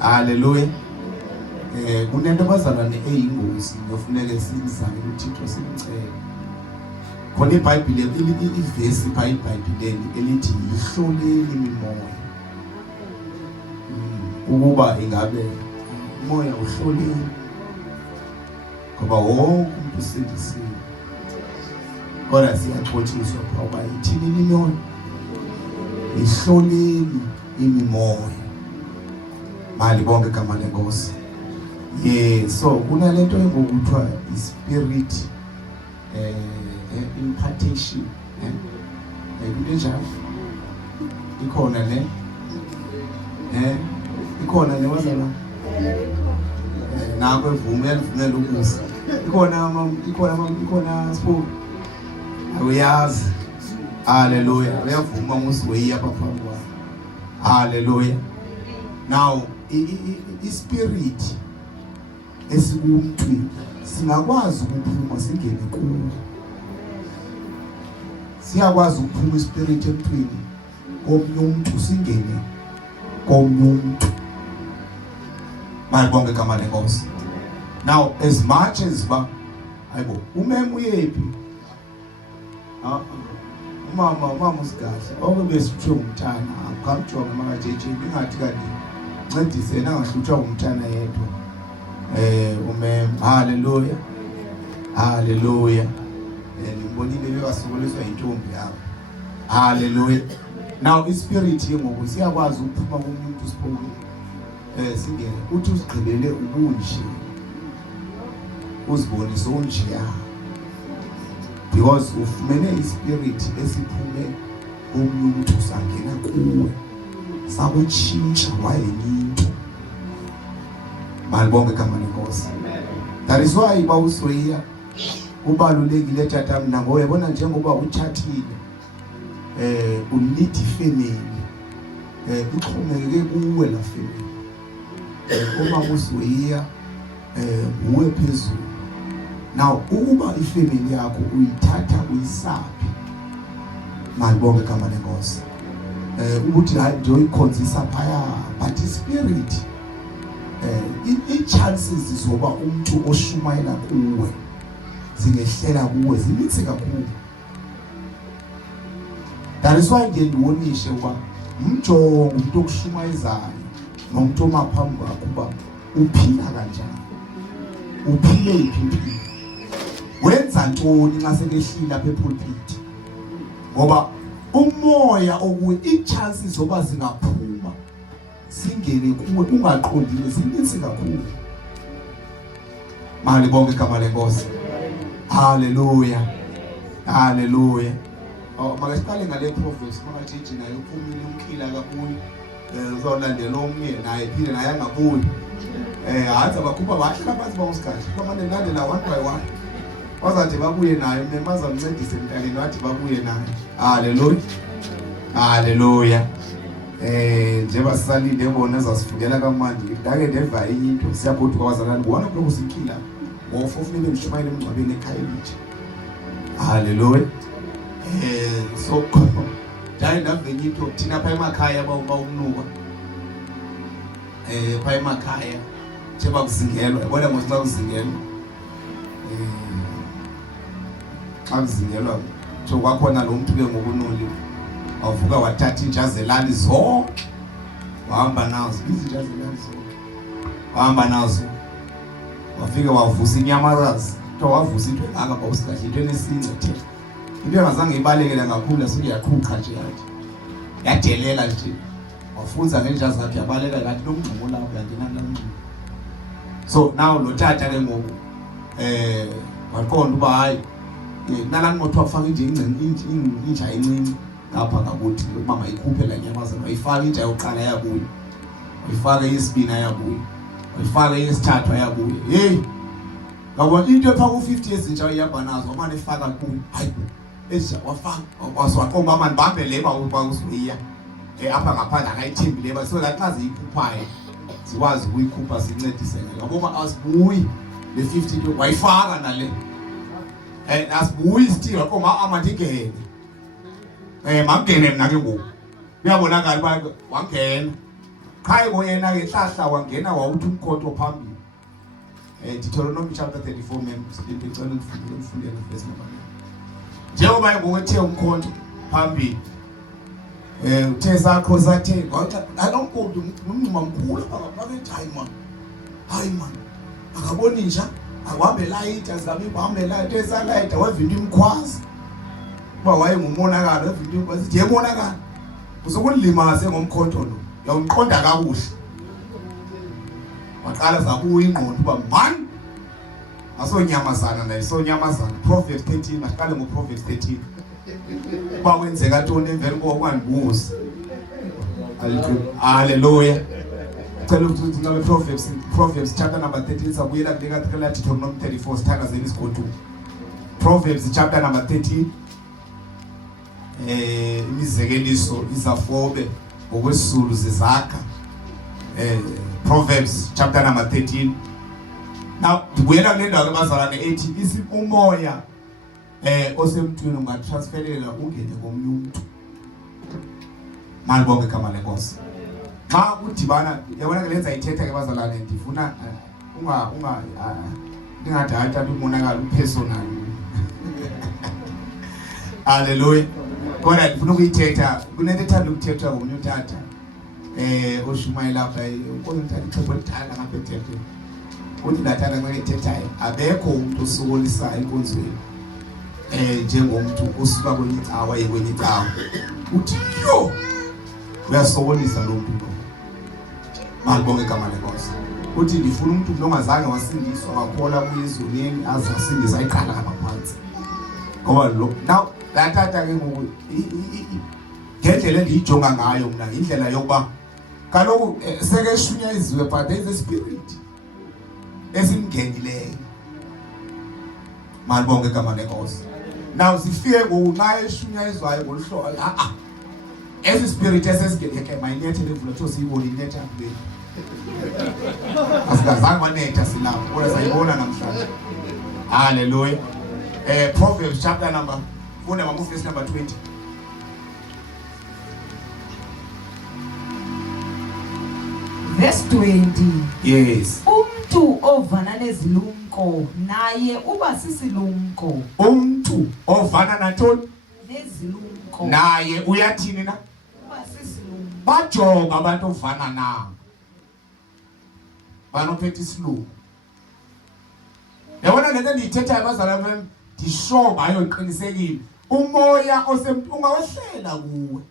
Hallelujah. Kunento abazalwane eyingozi nofuneke sizame uThixo simcele. Khona iBhayibheli ivesi eBhayibhelini elithi ihloleni imimoya. Ukuba ingabe umoya uhloleni. Ngoba wonke umuntu usindisiwe. Kodwa siyaxotshiswa ukuba ithini imimoya? Ihloleni imimoya. Mali bonke igama lenkosi. So kunalento engokuthiwa ispirit impartation. Into enjalo. Ikhona le. Ikhona newazala. Nakho evumela ukusa. Ikhona sipho. Uyazi. Hallelujah. Uyavuma musiwe apha phambi kwakho. Hallelujah. Now ispirit esikumuntu singakwazi ukuphuma singene kuwo. Siyakwazi ukuphuma ispirit emntwini komnye umuntu singene komnye umuntu. Malibonke igama lenkosi. Now as much as hayibo umema uyephi? Umama usikahle. Okubesithiwe umntana akamjonga makajeje ingathi kanti ncedise nangahlutshwa umntana yedwa. Umema. Hallelujah. Hallelujah. Ngibonile bekasukuliswa intombi yakho. Hallelujah. Now ispirit yengoku siyakwazi ukuphuma kumuntu siphuma singene uthi uzigqibele ubunje. Uzibonise unjiya. Because ufumene ispirit esiphume umuntu sangena kuwe. Sakutshintsha wayenyinto. Malibonke igama lenkosi. That is why bawusweya ubalulekile tata mina ngoba yabona njengoba uchathile unidi family ixhomekeke kuwe la family. Uma usweya uwe phezulu. Now ukuba ifamily yakho uyithatha uyisaphi. Malibonke igama lenkosi. Ukuthi hayi nje uyikhonzisa phaya but ispirit i-chances zoba umuntu oshumayela kuwe zingehlela kuwe zininzi kakhulu. That is why ngiwonishe uba umjongo umuntu okushumayezayo nomuntu omaphambi kwakho uba uphila kanjani. Uphile impilo. Wenza ntoni nxa sekehlile apha epulpit? Ngoba umoya okuwe i-chances zoba zingaphuma singene kuwe ungaqondile zininzi kakhulu. Malibonke igama lenkosi. Hallelujah. Hallelujah. Makasiqale ngale prophecy makathi naye uphumile umkhila kakhulu. Uzolandela omnye naye phile naye angabuyi. Hathi abakhupha bahlala phansi bawusikhathi. Bamane landela one by one. Bazathi babuye naye memaza mncedise emntaneni wathi babuye naye. Hallelujah. Hallelujah. Njengoba sisalinde bona ezasifundela kamanje ndake ndeva enye into siyabhodwa kwabazalwane kubona lokho sikhila ngofofune beshumayela emngcwabeni ekhaya lithi. Hallelujah. So ndaye ndavenye into thina pha emakhaya bawumnuka pha emakhaya njengoba kuzingelwa yabona ngokuthi xa kuzingelwa xa kuzingelwa so kwakhona lo muntu ke ngokunoli wavuka wathatha injazelani zonke wahamba nazo izinjazelani zonke wahamba nazo wafika wavusa inyamakazi to wavusa into engaka bawusikahle into enesince the into engazange ibalekela kakhulu asuke yaqhuqa nje yathi yadelela nje wafunza ngenjazi zakhe yabaleka kanti nomngcumo lapho yangena nomngcumo. So now lo tata ke ngoku waqonda uba hayi nala ngothiwa kufaka nje inja encinci lapha ngakuthi mama ikhuphe la nyamazana ayifaka inja yokuqala yabuye ayifaka yesibini ayabuye ayifaka yesithathu ayabuye. Hey ngabona into epha ku50 yezinja ihamba nazo manje efaka kuyo hayi ezija wafaka waswaqomba manje bambe leba ubawusiya apha ngaphandle akayithimbi leba so that nazi ikhuphayo sikwazi ukuyikhupha sincedise ngaboma asibuyi le 50 to wayifaka nale asibuyi still akoma amadingene mangene mina ke ngoku uyabonakala ba wangena Qhayi ngoyena ke hlahla wangena wawuthi umkhonto phambili. Deuteronomy chapter 34 members ngicela ngifundele verse number 9. Njengoba ngokuthe umkhonto phambili uthe sakho sathe alonkodu umncuma mkhulu babethi hayi man akaboni nje akuhambe light azame uhambe light esalight wavinda imkhwazi kuba wayengumonakalo wavinda imkhwazi nje monakalo uzokulimaze ngomkhonto lo uyawuqonda kakuhle waqala zabuya ingqondo kuba man asonyamazana naye sonyamazana Proverbs 13 masiqale ngoProverbs 13 kuba kwenzeka ntoni emveni kokunganibuzi hallelujah cela ukuthi ngabe Proverbs chapter number 13 sabuyela kuleka Deuteronomy 34 sithakazela isikhotu Proverbs chapter number 13 imizekeliso izafobe ngokwesizulu zizakha Proverbs chapter number 13 now kubuyela kule ndawo abazalwane ethi umoya osemthweni ungatransferela ungene komunye umuntu malibonke igama lenkosi xa udibana yabona ke lenza ithetha ke bazalwane ndifuna ndingadatha umonakalo personal hallelujah kodwa ndifuna ukuyithetha kunento ethanda ukuthethwa ngomunye uthatha oshumayela lapha ukonzakala ixhego elidala ngapha ethethweni uthi ndathanda nxa ethethayo abekho umuntu osokolisayo enkonzweni njengomuntu osuka kwenye icawa yekwenye icawa uthi yo uyasokolisa lo muntu lo malibonke igama lenkosi uthi ndifuna umuntu nongazange wasindiswa wakhola kuyezulwini azasindisa iqala ngaphansi ngoba lo now lathatha ke ngoku ngendlela endiyijonga ngayo mina indlela yokuba kaloku seke shunyaziwe but there is a spirit esimngenileyo malibonke igama lenkosi now sifike ngokunxa eshunyayizwayo ngoluhlobo esi spirit esesingeke mayinethe levulo tho siyibona inetha kubeni asikazange wanetha silapho kodwa sayibona namhlanje hallelujah Proverbs chapter number 4 verse number 20 verse 20 yes umuntu ovana nezilumko naye uba sisilumko umuntu ovana nantoni nezilumko naye uyathini na uba sisilumko bajonga abantu ovana nabo banophethe isilungu yabona lento ndiyithethayo bazalwane ndisho ngayo iqinisekile umoya ungawehlela kuwe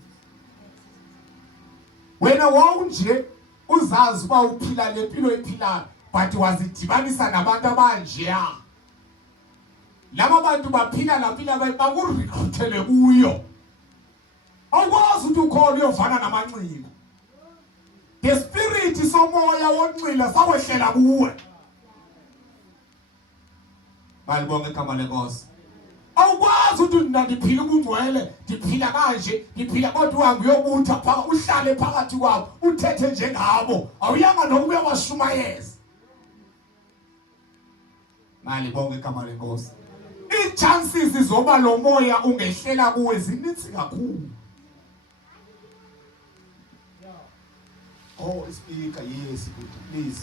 wena wawunje uzazi uba uphila lempilo iphilayo but wazidibanisa nabantu abanjeya laba bantu baphila lampilo bakurecruitele kuyo awukwazi ukuthi ukhona uyovana namanxila the spirit somoya wonxila sawehlela kuwe malibonke igama lenkosi awukwazi ukuthi ndiphila ubungcwele ndiphila kanje ndiphila kodwa uhambe uyobutha phaka uhlale phakathi kwabo uthethe njengabo awuyanga nokuya washumayeza malibonke igama lenkosi ichances zoba lo moya ungehlela kuwe zininzi kakhulu speaker yes please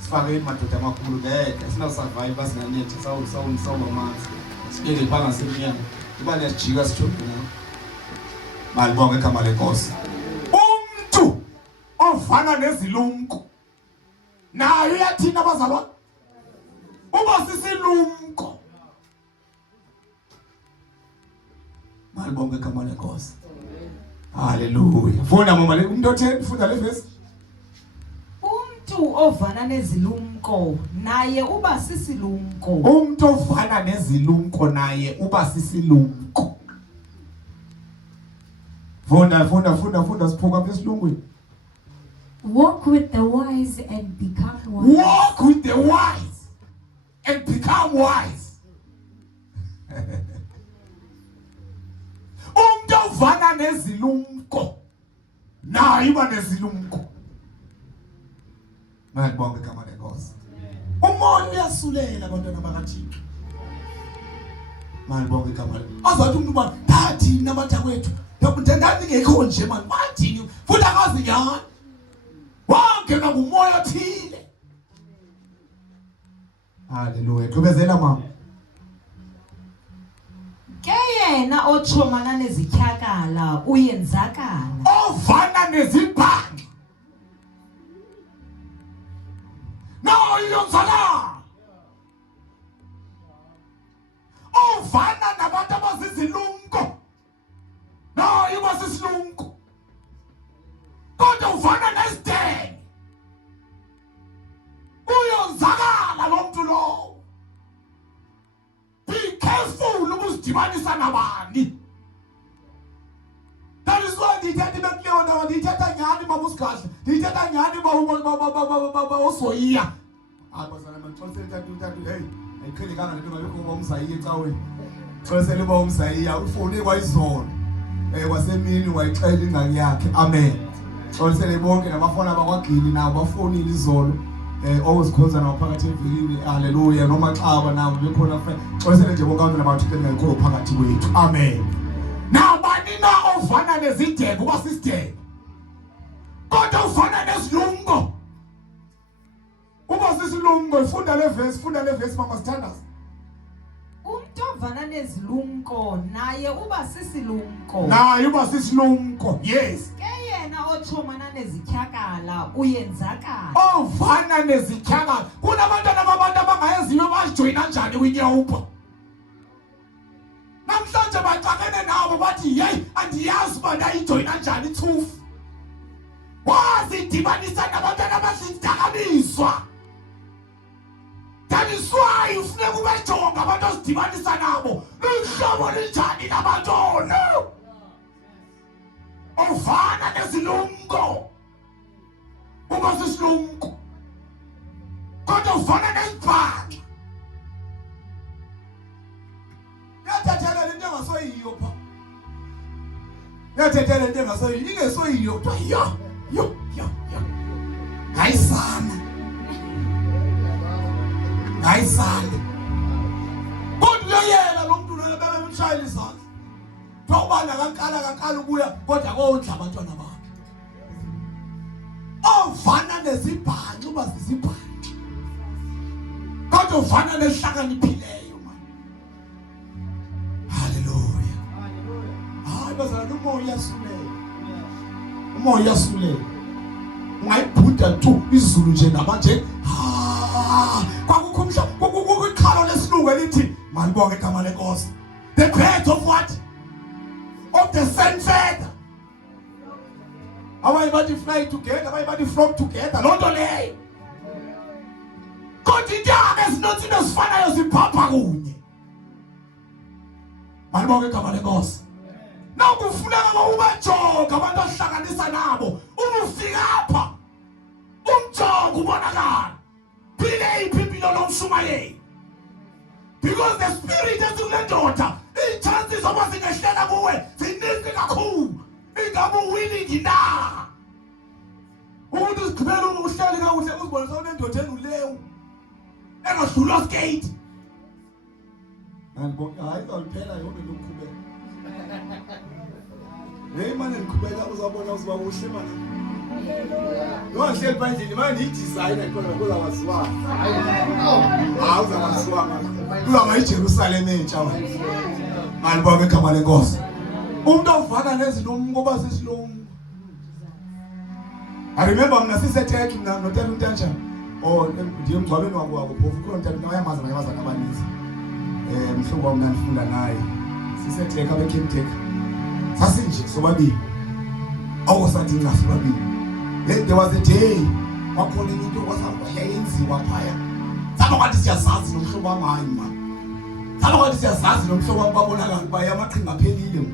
sifakeni madoda amakhulu ngeke sina survive asinanethe sawuba manzi sibeke phanga semnyama kuba nesijika sithobela malibonke igama lenkosi umuntu ovana nezilumko naye uyathina abazalwa uba sisilumko malibonke igama lenkosi hallelujah funda mama le umuntu otheni funda le verse umuntu ovana nezilumko naye uba sisilumko umuntu ovana nezilumko naye uba sisilumko funda siphoka besilungwini walk with the wise and become wise. Walk with the wise and become wise. Umuntu ovana nezilumko naye uba nezilumko malibonke igama lenkosi umoya uyasulela abantwana bakaThixo malibonke igama azathi umuntu uba thina abatha kwethu ndandingekho nje mani bathini futhi akazi nyani wangenwa ngumoya othile. Haleluya. Qhubezela mama. Ke yena otshomana nezityhakala uyenzakala. Ovana nezibhanqa. No, uyenzakala. Ovana nabantu abazizilumko. No, ibasisilumko. Kodwa uvana nesidenge. Uyenzakala lo muntu lo. Be careful ukuzidibanisa nabani. That is why ndithetha bekuyona ndithetha nyani mabusigahle. Ndithetha nyani ba usoyiya. Abazana mantshosela tathu hey. Ayiqhelekanga lento ngabekho ngomsayiya ecaweni. Xosela uba umsayiya ufone kwayizona. Kwasemini wayixela ingxaki yakhe. Amen. Xosele bonke nabafana bakwagili nabo bafonile izolo. Ozikhonza naphakathi evikini. Haleluya. Noma xaba nabo bekhona fe. Xosele nje bonke abantu nabathu bengekho phakathi kwethu. Amen. Nabani na ovana nezideko uba sisideko. Kodwa uvana nezilungo. Uba sisilungo ifunda le verse mama sithandaza. Umuntu ovana nezilumko naye uba sisilumko. Naye uba sisilumko. Yes. Ke yena otshomana nezityhakala uyenzakala. Ovana nezityhakala. Kunabantwana babantu abangayaziyo bajoyina kanjani kwinyawupa. Namhlanje baxakene nabo bathi hey andiyazi uba ndayijoyina kanjani ithufu. Wazidibanisa nabantwana abazidakamiswa. That is why ufuneka ubejonga abantu ozidibanisa nabo. Luhlobo linjani nabantwana. Ovana nezilumko. Uba sisilumko. Kodwa uvana nezibhanqa. Yathethela into engasoyiyo pha. Yathethela into engasoyiyo. Ingesoyiyo kuthiwa yo. Hayisana. Hayisana. Kodwa yena lo muntu lo bebemshayela izandla. Thobana kankala ubuya kodwa kodla abantwana bakhe. Ovana nezibhanqa uba zizibhanqa. Kodwa uvana nehlakaniphileyo man. Hallelujah. Hayi bazalwane umoya yasuleyo. Umoya yasuleyo. Ungayibhuda tu izulu nje namanje. Kwakukho umhla ikhalo lesilungu elithi malibonke igama lenkosi. The birds of what? Of the same feather. Abanye fly together, abanye flock together. Lonto leyo. Kodwa intanga ezinothi nezifanayo ziphapha kunye. Malibonke igama lenkosi. Nakufuneka ubajonga abantu ohlanganisa nabo. Ufika apha. Umjongo ubonakala. Phile impilo lomshumayeli. Because the spirit ezilendoda, ichances zoba zingehlela kuwe zininzi kakhulu. Ingabe uwinning na. Umuntu usigqibela uhleli kakuhle uzibona sawunendoda enulewu. Engadlula skate. Ngibonga hayi awuphela yonke lokuqhubeka. Hey manje ngiqhubeka uzabona usiba uhle mana. Wahleli phandle manje i-designer khona kuzawaziwa. Uzawasiwa manje. Uzama iJerusalem entsha manje. Malibonke igama lenkosi. Umuntu ovana nezilumko oba sisilumko. I remember mina siseTurkey mina noTata uNtantsha. Ndiye emgcwabeni wabo phofu khona uNtantsha uyamazi abazali abaninzi. Mhlobo wami ngifunda naye. SiseTurkey abeKentech. Sasinje sobabili. Awusathi ngasisobabili. There was a day wakhona into kwasaba yayenziwa phaya. Saba kwathi siyazazi nomhlobo wami hayi man. Saba kwathi siyazazi nomhlobo wami babonakala ukuba yamaqhinga aphelile.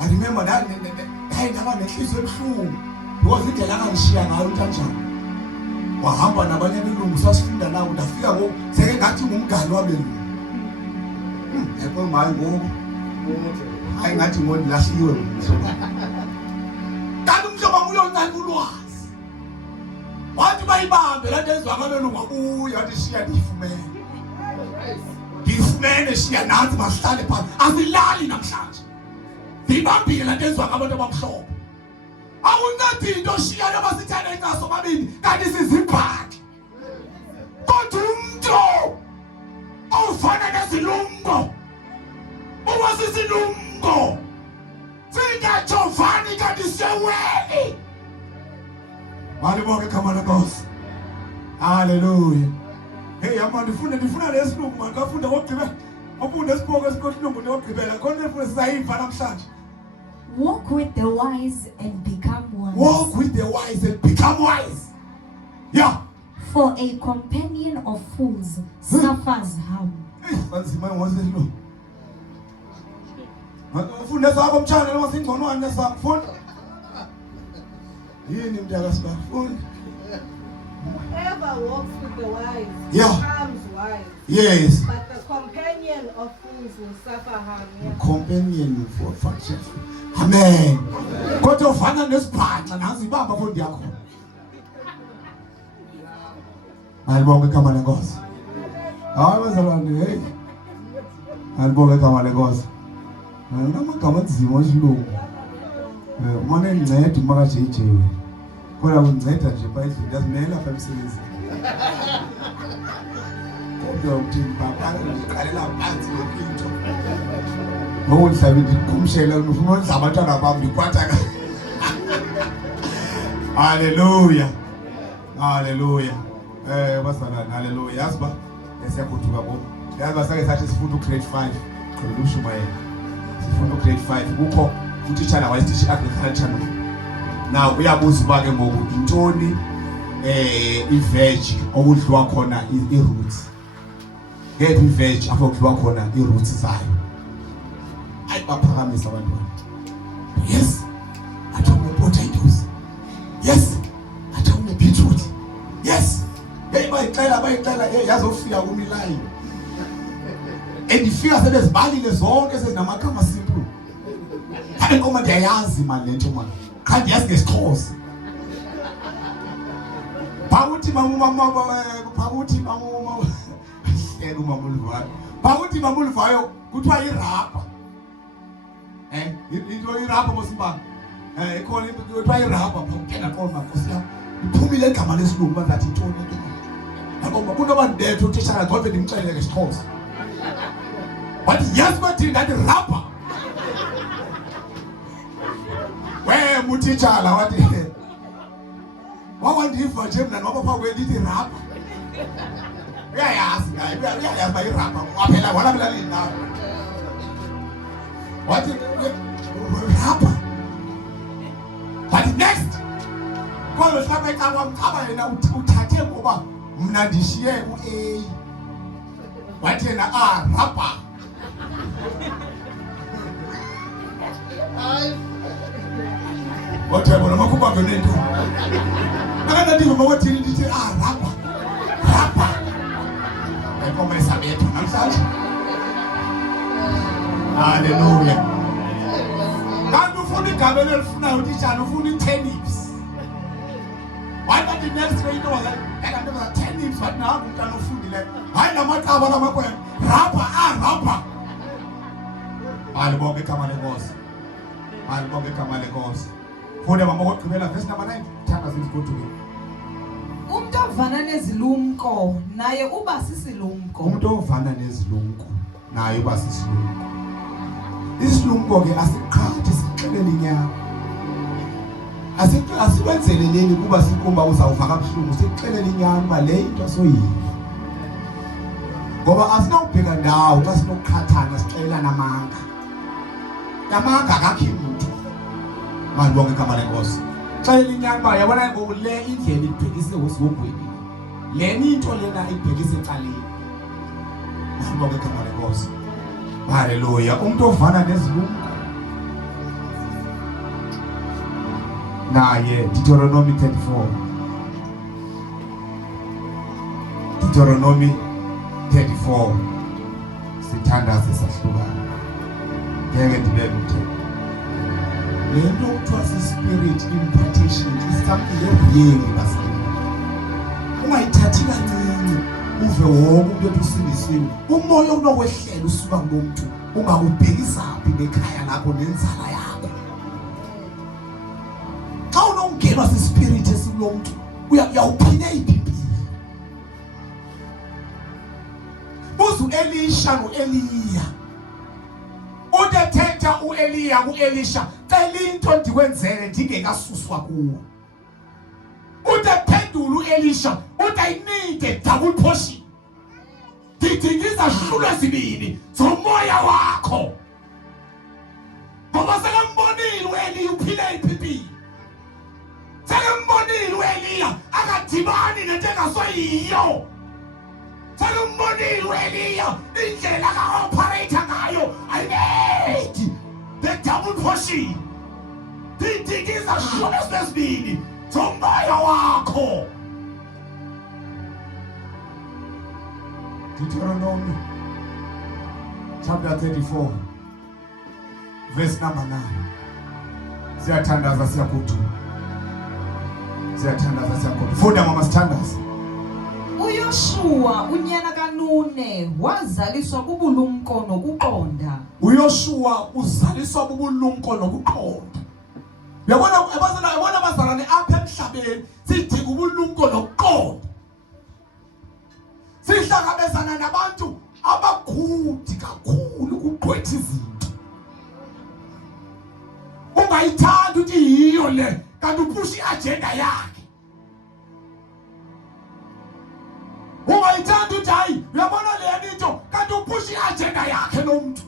I remember that hey ngaba nenhliziyo ebuhlungu. Because indlela angishiya ngayo uNtantsha. Wahamba nabanye belungu sasifunda nawo ndafika ngo seke ngathi ngumngane wabelungu. Yebo mayi ngoku. Hayi ngathi ngondilahliwe. Kanti umhlobo uyoncane ulwazi. Wathi bayibambe la ndezwa ngabelungu wabuya wathi shiya ndifumene. Ndifumene shiya nathi masihlale phansi. Asilali namhlanje. Ibambile la ndezwa ngabantu abamhlophe. akuncedi into shiya noma sithanda ingaso babini kanti sizibhaki kodwa umuntu ofana nezilumko uma sisilumko singatshovani kanti seweli balibonke igama lenkosi haleluya hey ama ndifuna lesilungu manje kafunda kokugqibela ufunde isibongo esikhohlungu nokugqibela khona efuna sizayiva namhlanje. Walk with the wise and become wise. Walk with the wise and become wise. Yeah. For a companion of fools suffers harm. Banzima ngozelo. Ufunda sakho mtshana noma singconwane sakho funda. Yini mntaka sibafunda. Whoever walks with the wise becomes wise. Yes. But the companion of fools will suffer harm. Yeah. Companion for function. Amen. Kodwa ufana nesibhaxa nazi ibamba fundi yakho. Alibonke igama lenkosi. Hayi bazalwane hey. Alibonke igama lenkosi. Namagama nzima esilungu. Umane ncede maka JJ. Kodwa unceda nje bayizwe yazimela apha emsebenzini. Kodwa uthi baba ngiqalela phansi lokho. Ngomhlaba ndikumshela ufuna udla abantwana bami ndikwatha. Hallelujah. Hallelujah. Basalana hallelujah. Yaziba esiyakhuthuka bo. Yaziba sake sathi sifunda ugrade 5. Qhubeka ushumayela. Sifunda ugrade 5 kukho utitshala wayetishi agriculture no. Now uyabuza uba ke ngoku intoni i-veg okudliwa khona i-roots. Ngeke i-veg apho kudliwa khona i-roots zayo. Ayi baphakamisa abantwana. Yes. Athome potatoes. Yes. Athome beetroot. Yes. Bayixela yazofika kumilayo. Endifika sebezibalile zonke sezinamagama simple. Hayi nkomo ndiyayazi manje lento manje. Kanti yazi ngesixhosa. Bakuthi mamuluvayo kuthiwa irapha. Into irapha mosiba. Ikhona into kuthiwa irapha phokela qoma Nkosi yami. Iphumile igama lesilungu bazathi intoni into. Ngoba kunoba ndethu utitshala ngove ndimxelele ngesixhosa. Wathi yazi bathi ngathi rapha. Mutitshala wathi wawandiva nje mna noba pha kwelithi rapha. Uyayazi ngayo uyayazi ba irapha waphela wala belali nayo. Wathi rapha. But next kodwa hlaba icaba mchaba yena uthathe ngoba mna ndishiye u-A. Wathi yena rapha. Wathi bona makuba ngonento. Akana ndiva bawathi ndithi rapha. Rapha. Ngikoma isabethu namhlanje. Hallelujah. Kanti ufuna igama elifunayo utitshala ufuna i-turnips. Why not the next way into was like turnips but now umntana ofundile. Hayi namaqaba lamakwena. Rapha rapha. Alibonke igama lenkosi. Alibonke igama lenkosi. Funda mama kokugqibela verse number 9. Thanda sizigudule. Umuntu ovana nezilumko naye uba sisilumko. Umuntu ovana nezilumko naye uba sisilumko. Isilumko ke asiqhathi sixelele inyama. Asiwenzeleleni kuba sikumba uzawuva kabuhlungu sixelele inyama le into asoyini. Ngoba asinawubheka ndawo xa sinokuqhathana sixelelana amanga. Amanga akakhi umuntu. Manje bonke igama lenkosi. Xelela inyama yabona ngoku le indlela ibhekise usibogweni. Le into lena ibhekise ecaleni. Manje bonke igama lenkosi. Hallelujah. Umuntu ovana nezilumko naye Deuteronomy 34. Deuteronomy 34. Sithanda sesahlukana. Ngeke ndibeke umthetho. Lento kuthiwa si-spirit impartation is something ereal basini. Ungayithathi kancane uve wonke umuntu etusindisiwe. Umoya unokwehlela usuka kumuntu ungakubhekisa phi ekhaya lakho nenzala yakho. Xa njengoba sispirit esikulo muntu uyawuphile iphiphi. Buzu Elisha noEliya. Udethetha uEliya kuElisha, cela into ndikwenzele ndingekasuswa kuwe. Udephendula uElisha, I need a double portion. Ngidingiza hlule zibini zomoya wakho. Ngoba sekambonile uEliya uphile iphiphi. Sekambonile uEliya akadibani nento engasoyiyo. Sekambonile uEliya indlela ka-operate ngayo. I need the double portion. Ngidingiza hlule zibini zomoya wakho. Deuteronomy chapter 34 verse number 9. Siyathandaza siyakudu. Siyathandaza siyakudu. Funda mama sithandaza. uYoshua unyana kaNune wazaliswa bubulumko nokuqonda. uYoshua uzaliswa bubulumko nokuqonda. Yabona abazalwane apha emhlabeni sidinga ubulumko nokuqonda. Sihlangabezana nabantu abakhudi kakhulu ukugqwetha izinto. Ungayithanda ukuthi yiyo le kanti upusha iagenda yakhe. Ungayithanda ukuthi hayi uyabona le nto kanti upusha iagenda yakhe lo muntu.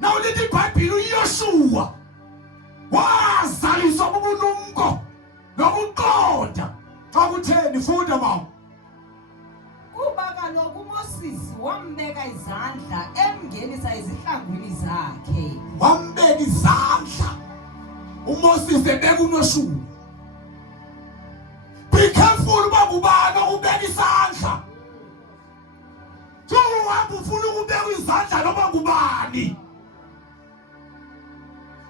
Now lithi iBhayibheli uYoshua wazaliswa bubulumko nokuqonda. Xa kutheni funda mama? Kuba kaloku uMoses wambeka izandla emngenisa ezihlangwini zakhe. Wambeka izandla uMoses ebeka uYoshua. Be careful uba ngubani ubeka izandla. Uhamba ufuna ukubeka izandla noma ngubani.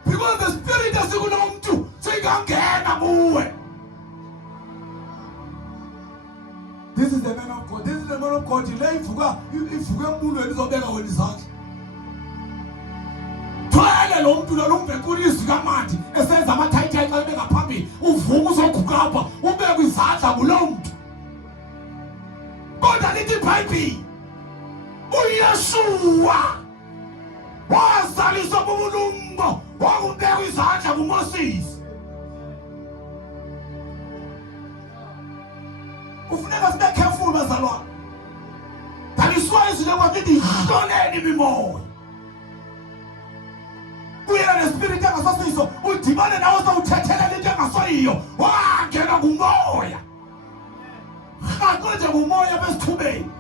Because the spirit esikulo muntu singangena kuwe. This is the man of God. This is the man of God. Le ivuka emulweni izobeka wena izandla. Thwele lo muntu lo umbekula izwi kaMandi esenza amathayithayi xa ebeka phambili uvuka uzoguqa apha ubeka izandla kulo muntu. Kodwa lithi iBhayibheli uYoshua wazaliswa bubulumko wakubeka izandla kuMoses. Ufuneka sibe careful bazalwane. Taliswa izile kwakithi ihloleni imimoya. Kuyena nespirit engasasiso udibane nawe sowuthethelela into engasoyiyo wangena kumoya. Akonje kumoya besithubeni.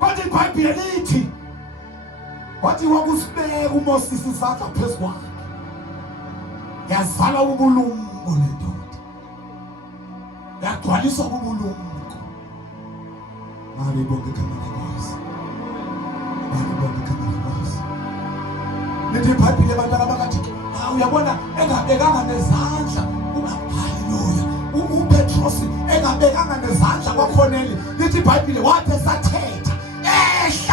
Kodwa iBhayibheli lithi wathi wakusibeka uMoses izandla phezu kwakhe. Yazala ubulumko lendoda. Yagcwaliswa ubulumko. Mali bonke kamana boss. Mali bonke kamana boss. Lithi iBhayibheli abantwana bakathi uyabona engabekanga nezandla haleluya. uPetros engabekanga nezandla kwakhoneli. Lithi iBhayibheli wathi esathetha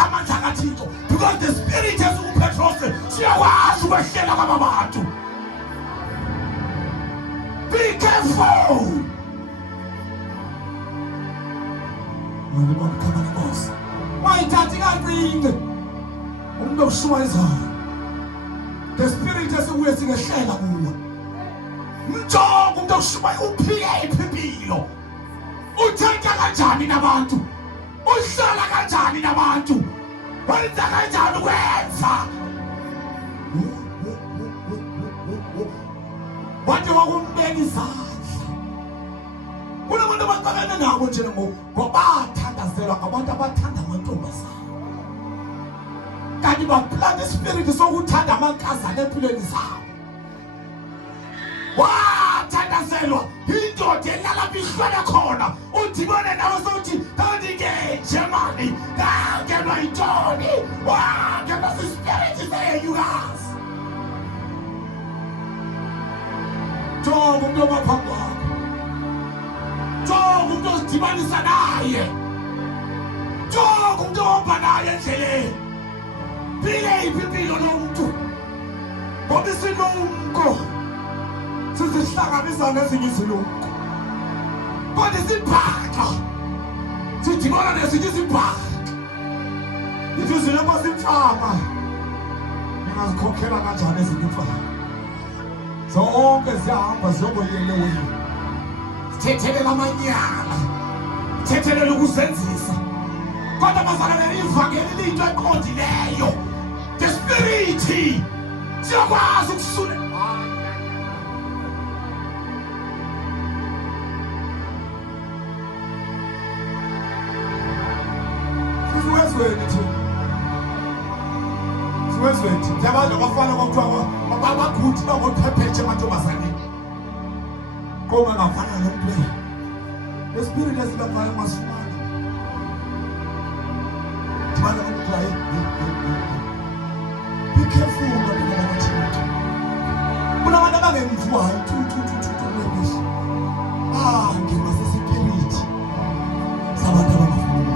amandla kaThixo because the spirit is uPetros siyakwazi ukwehlela kwabantu. Be careful. Mali bonke kamana boss. Mayithathi kancane umuntu okushuwa izandla. The spirit esibuye singehlela kuwe. Mjongo umuntu okushumayo uphile iphipilo. Uthetha kanjani nabantu? Uhlala kanjani nabantu? Wenza kanjani ukwenza? Wathi wakumbeka izandla. Kunabantu abaqabene nabo nje ngobathandazelwa ngabantu abathanda amantombazana. Kanti baplana ispirit sokuthanda amankazana empilweni zabo. Wathandazelwa indoda elala bihlwele khona udibane nawe sokuthi kanti ke Germany kangenwa yintoni wangenwa sispirit seyukazi. Jonga umuntu omaphambi kwakho. Jonga umuntu ozidibanisa naye. Jonga umuntu ohamba naye endleleni. Phile iphipilo lomuntu. Ngoba isilumko sizihlanganisa nezinye izilungu. Kodwa isibhaxa sidibana nezinye izibhaxa. Ithi lapho simfama ngingazikhokhela kanjani ezinye imfama. Zonke ziyahamba ziyoboyele wena. Sithethelela amanyala. Sithethelela ukuzenzisa. Kodwa bazalwane ivangeli linto eqondileyo. The Spirit siyakwazi ukusula. Siwezweni njengabantu abafana kwakuthiwa abaguthi bangophephethe emantombazaneni. Koma ngafana nomntwana. The Spirit esilaphayo masifana. Dibana nomntwana. Be careful ngabona abathina. Kunabantu abangemvuwayo tu. Ngimase Spirit. Sabantu abafuna.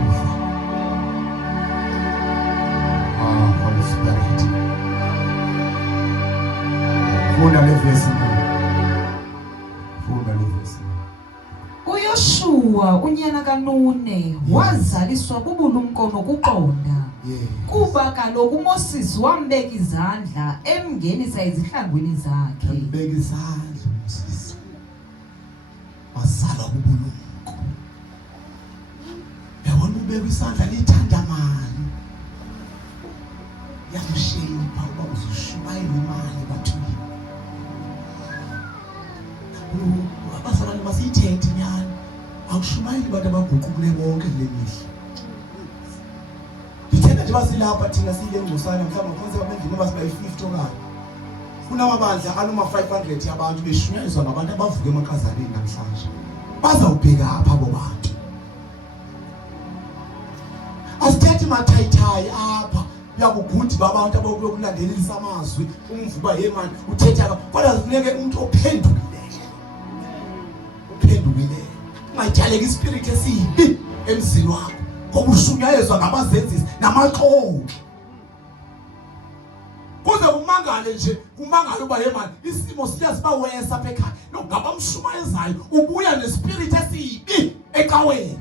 Holy Spirit. Funda le verse. uYoshua unyana kaNune wazaliswa kubulumko nokuqonda. Kuba kaloku uMoses wambeka izandla emngenisa izihlangwini zakhe. Mbeka izandla uMoses. Wazalwa kubulumko. Yabona ubeka izandla lithanda mali. Yamshipa uba uzushumayela imali bathini. Abazalwane basiyithethe nyani. Awushumayeli abantu abaguqukule bonke kule mihla. Ngithanda nje basilapha thina sile ngosana mhlawumbe konke babendini basibayi50 okanye. Kunamabandla anoma 500 yabantu beshunyayezwa ngabantu abavuka emakazaleni namhlanje. Bazawubheka apha abo bantu. Asithethe mathayithayi apha. Yakuguthi babantu abakulandelisa amazwi umvuba yemani uthetha kodwa kufuneke umuntu ophendukileyo. Ungatyaleka ispirit esibi emzini wakho ngoba ushunyayezwa ngabazenzisi namaxolo. Kuze kumangale nje kumangale uba yemani isimo siyasibawesa apha ekhaya ngaba mshumayezayo ubuya nespirit esibi ecaweni.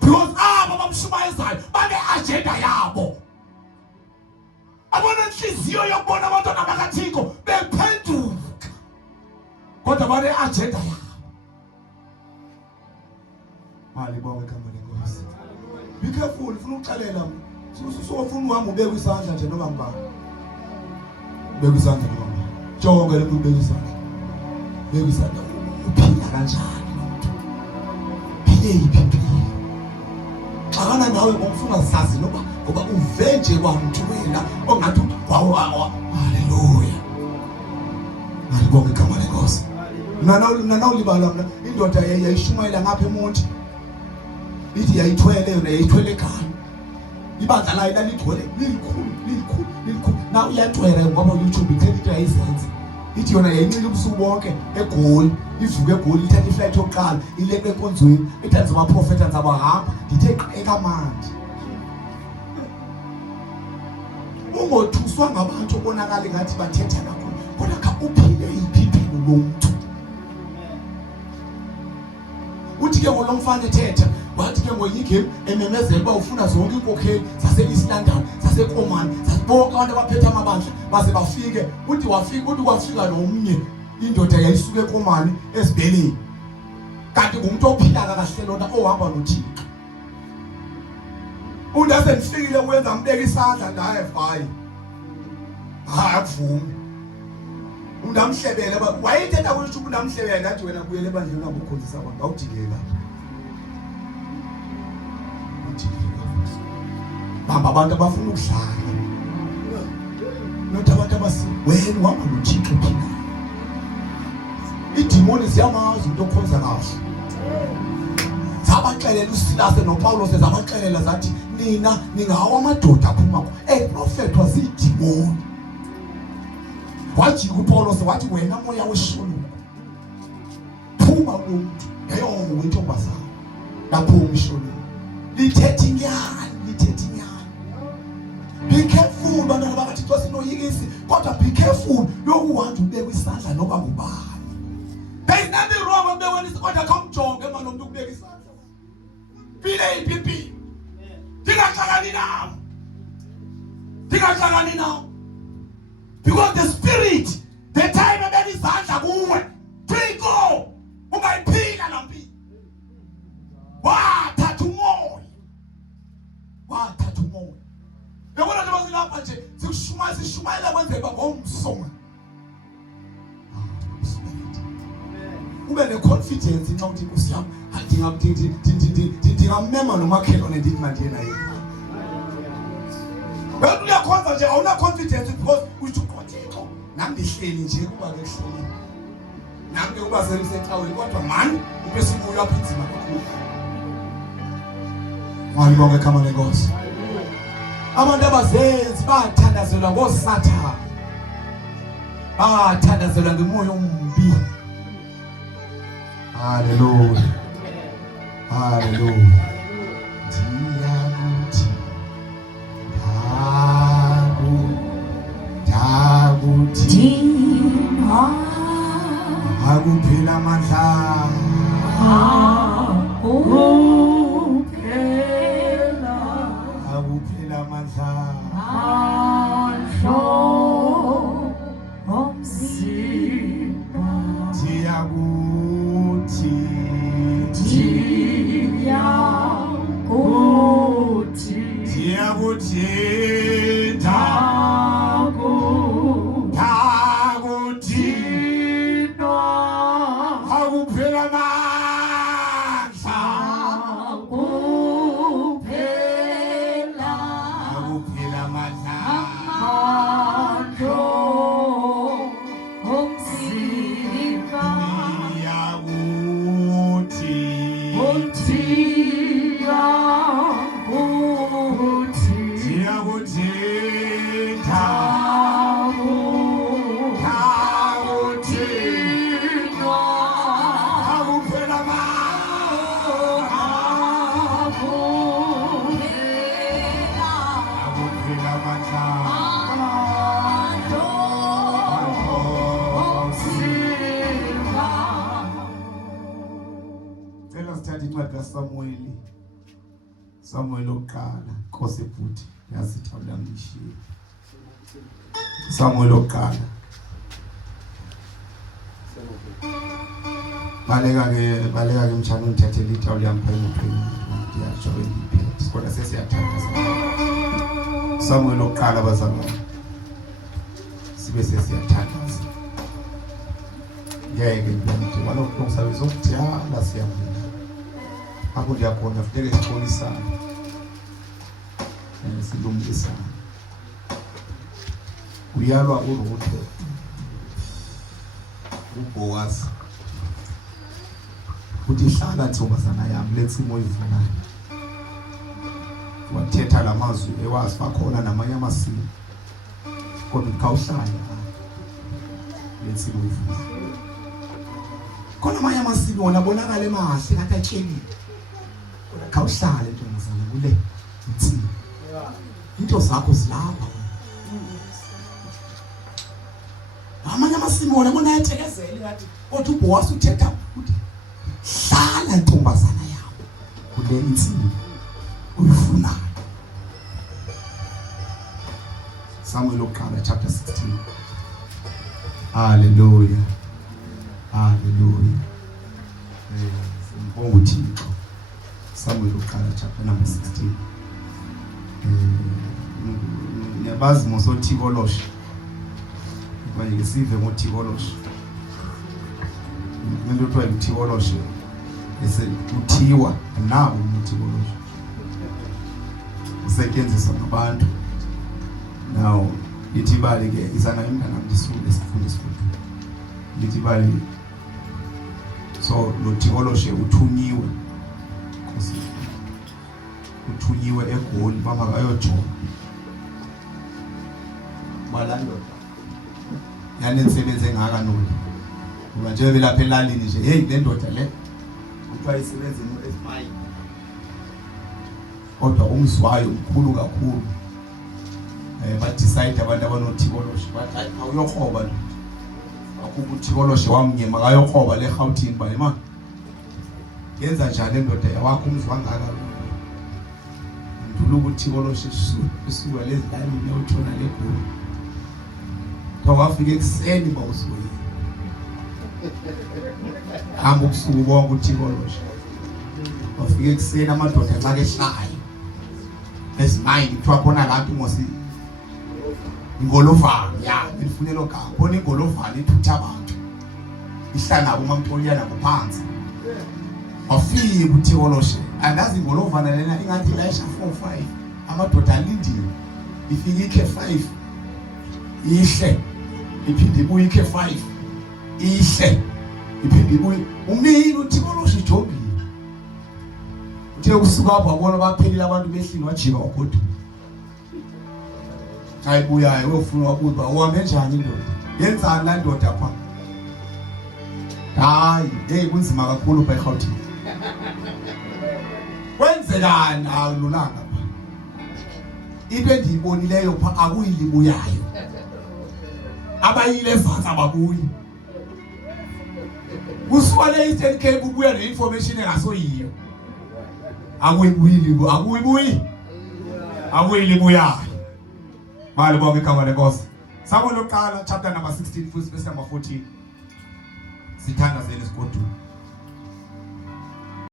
Because abamshumayezayo bane-agenda yabo. Abona inhliziyo yokubona abantwana bakaThixo bephenduka. Kodwa bane-agenda yabo. Mali bawe igama lenkosi. Be careful, ufuna ukuxelela sofuna uhamba ubeka isandla nje noma ngubani. Ubeka isandla noma ngubani. Jonge le ubeka isandla. Ubeka isandla. Uphila kanjani lo muntu? Phile yiphi? Akana nawe ngomfuna sazi ngoba uvenje kwamntu wena ongathi haleluya. Ngibonge igama lenkosi. Nana ulibala mina indoda yayishumayela ngapha emonti. Ithi yayithwele yona yayithwele ekhaya. Ibandla layo laligcwele lilikhulu. Na uyatwera ngoba YouTube ithethe ayizenze. Ithi yona yayincile ubusuku bonke eGoli. Ivuke eGoli ithatha iflight yokuqala ileqe enkonzweni ethanza amaprofeti anzabahamba ndithe ekamandi. Ungothuswa ngabantu obonakala ngathi bathetha kakhulu kodwa ka uphile impilo lomuntu. Uthi ke ngolomfana ethetha wathi ke ngoyike ememezela uba ufuna zonke inkokheli zase-East London zaseKomani zasibonke abantu abaphethe amabandla baze bafike. Uthi kwafika nomnye indoda yayisuka eKomani esibheleni kanti ngumuntu ophilanga kahle lona ohamba noThixo. Undase nifikile ukwenza mbeka isandla ndaye hayi akuvumi. Undamhlebele wayithetha ukuthi undamhlebele ngathi wena kuyele ebandleni nakukhonzisa abantu awudingeka. Bamba abantu abafuna ukudlala. Nothi abantu wena uhamba noThixo phila. Idimoni ziyamazi umuntu okhonza kahle. Zabaxelela uSilase noPawulos zabaxelela zathi nina ningawa amadoda aphuma prophet wazidimoni. Wathi uPawulos wathi wena moya weshuluko phuma kumuntu eyomo wentombazana lapho umshuluko lithethe inyani. Be careful bantwana bakaThixo uzoyikisi kodwa be careful yokuwanda ubeka isandla noba ngubani. There is nothing wrong with the one kodwa kamjonge manje umuntu ukubeka isandla. Phile ipipi. Tingahlangani nawo. Because the spirit, the time ebeka izandla kuwe, Trinko, ungayiphila lampi. Wathatha umoya. Yabona nje bazilapha nje, sishumayela kwenzeka ngomsonga. Ube ne confidence nxa uthi Nkosi yami, ndingamema nomakhelwane ndithi manje yena yena. Wena uyakhonza nje awuna confidence because uthi uqothiko nami ndihleli nje kuba ke hleli. Nami kuba semsecaweni kodwa man ubese ubuya lapha inzima kakhulu. Ngiyabonga ekhama lenkosi. Abantu abazenzi bathandazelwa ngoSathane. Bathandazelwa ngemoya ombi. Hallelujah. Hallelujah. Akuphela amandla. Akuphela amandla. Samuel oqala Nkosi futhi yasithawula ngishiye. Samuel oqala baleka ke mtshana ungithathe lithawula yamphela uphela ndiyatsho ngiphethe kodwa sesiyathatha. Samuel oqala bazalwane sibe sesiyathatha. Ngeke ngithi balokho sokuthiyala siyabona. Aku ndiyakhona funeke sixolisane. Silungisana. Uyalwa uRuthe. uBoaz. Uthi hlala ntombazana yami letsimo ivunayo. Wathetha lamazwi ewazi bakhona namanye amasiko. Kodwa khawuhlala letsimo ivunayo. Khona amanye amasiko wona bonakala emahle ngathi atshekile. Kodwa khawuhlala ntombazana kule insimo. Into zakho zilapha. Amanye amasimo wona bona ayathekezela ngathi kodwa uBoaz uthetha ukuthi hlala ntombazana yakho kule insimo uyifunayo. Samuel oqala chapter 16. Hallelujah. Hallelujah. Sibonga uThixo. Samuel oqala chapter number 16. Niyabazi mosoThikoloshe. Manje ngisive ngoThikoloshe. Into kuthiwa uThikoloshe ese kuthiwa nawo uThikoloshe. Usetshenziswa ngabantu. Now lithi bali ke izana imntana mdisuke esifundisa futhi. Lithi bali so lo Thikoloshe uthunyiwe. Nkosi. Uthunyiwe eGoli baba kayojola. Balando. Yani insebenze engaka noni. Ngoba nje belapha elalini nje hey le ndoda le kuthiwa isebenze no-F5. Kodwa umzwayo mkhulu kakhulu. Badecide abantu abanoThikoloshe bathi hayi awuyokhoba lo. Akuba uThikoloshe wamnyema akayokhoba le Gauteng bale ma. Yenza njani endoda yakho umzi wangaka. Ndulu uThikoloshe isuka lezilani uyotshona leGoli. Wafika ekuseni bawusuye. Hamba ubusuku bonke uThikoloshe. Wafika ekuseni amadoda xa kehlayo. Esimine kuthiwa khona lapho ngosi ingolofana ya ifunelo gama. Khona ingolofana ithutha abantu. Ihlala nabo uMamtoliyana ngaphansi. Wafika uThikoloshe. Angazi ingolofana lena ingathi layisha 4-5. Amadoda alindile. Ifika ikhe 5. Ihle. Iphinde ibuye ikhe 5. Ihle. Iphinde ibuye. Umnini uThikoloshe ijobile. Uthe kusuka apho wabona baphelile abantu behlini wajika wagodu. Ayibuyayo uyofuna wabuza uhambe njani indoda? Yenzani la ndoda apha? Hayi, kunzima kakhulu by Gauteng. Kwenzekani awululanga pha? Into endiyibonileyo pha akuyilibuyayo. Abayile ezantsi ababuyi. Kusuka le Eastern Cape ubuya ne-information engasoyiyo. Akuyilibuyayo. Mali bonke igama lenkosi. Sabo lokuqala chapter number 16 verse number 14. Sithanda zeli sigodini.